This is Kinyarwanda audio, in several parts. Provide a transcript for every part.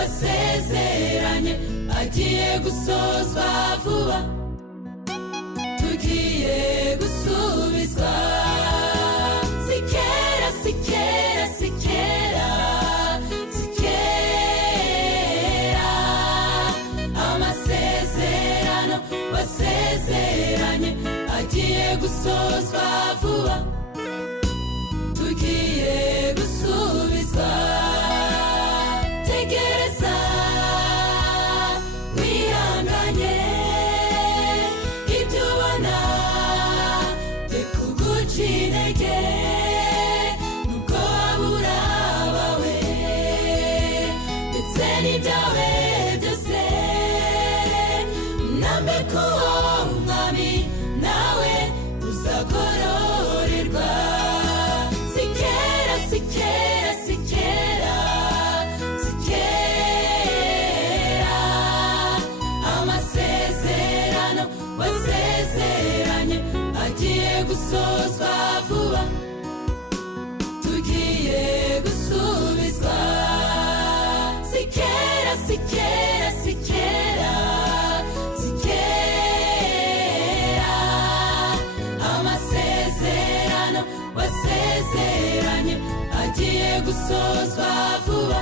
wasezeranye agiye gusozwa vuba, tugiye gusubizwa. Sikera sikera sikera sikera, amasezerano wasezeranye agiye gusozwa vuba, tugiye gusubizwa. Tegereza wihanganye, ibyo ubona bikuguca intege, nubwo wabura abawe ndetse n'ibyawe byose, nambika uwo mwami nawe uzagororerwa. Sikera sikera sikera sikera, amasezerano wasezeranye agiye gusozwa vuba, tugiye gusubizwa. Sikera sikera sikera sikera, amasezerano wasezeranye agiye gusozwa vuba,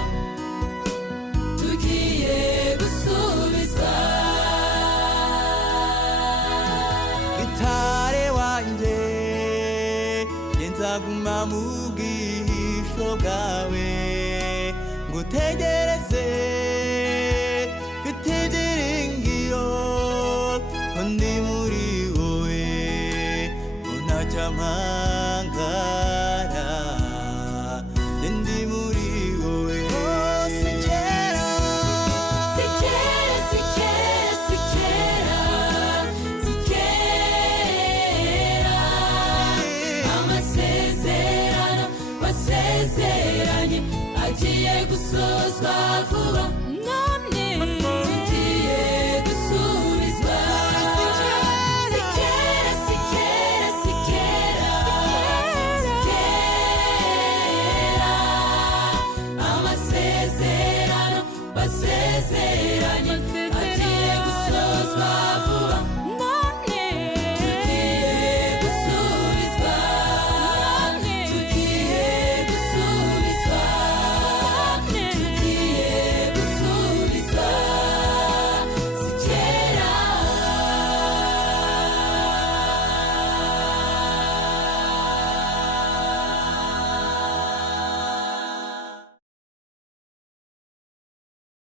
tugiye gusubizwa. Gitare wanje nzaguma mu bwihisho bwawe, ngutegereze mfite ibyiringiro ko ndi muri wowe, ko ntacyo mpangara ndi muri wowe. Sikera sikera sikera sikera sikera, amasezerano wasezeranye agiye gusozwa vuba,